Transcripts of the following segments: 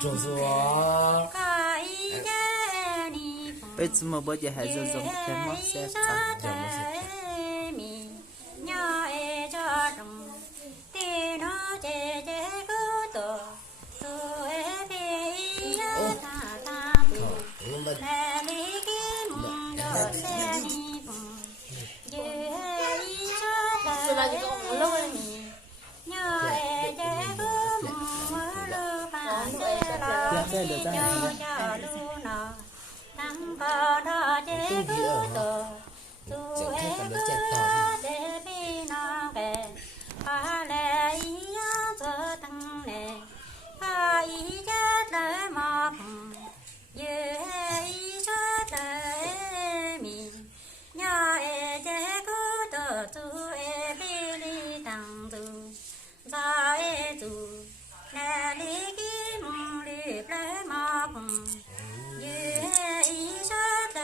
做说，bây giờ mà bây giờ hay dùng cái món xe sao叫么事？这个在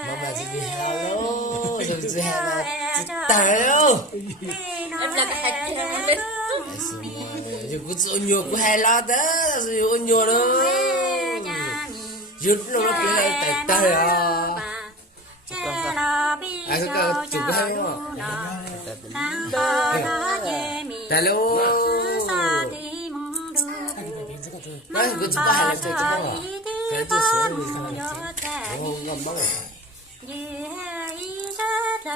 Mama chỉ bị hello, rồi chỉ hello, tao đâu? Em là cái hạt kia không biết. Rồi cũng ôn nhiều cũng hello đó, rồi ôn nhiều đó. Rồi nó cái này tao à? À cái chụp cái hay không? Tao đâu? Đấy, cái chụp cái hay là chụp cái nào? Cái chụp sửa mình không không ngon lắm.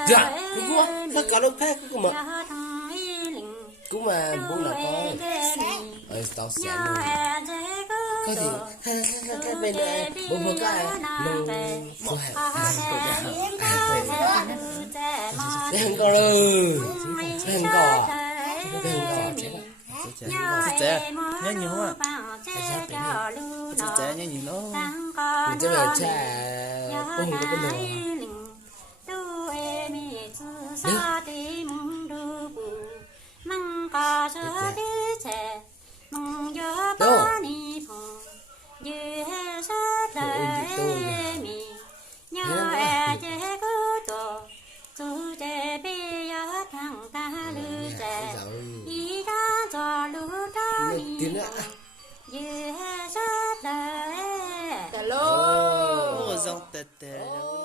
Dạ, cái cua, cái cá lóc khác cũng mà muốn là có, tao sẽ luôn. Có thì cái bên này bố cái nông phù hợp, đừng có rồi, đừng có trẻ nhớ nhiều à trẻ nhớ nhiều nó mình sẽ là trẻ không có vấn đề tiếng ạ. Hello. dòng tè tè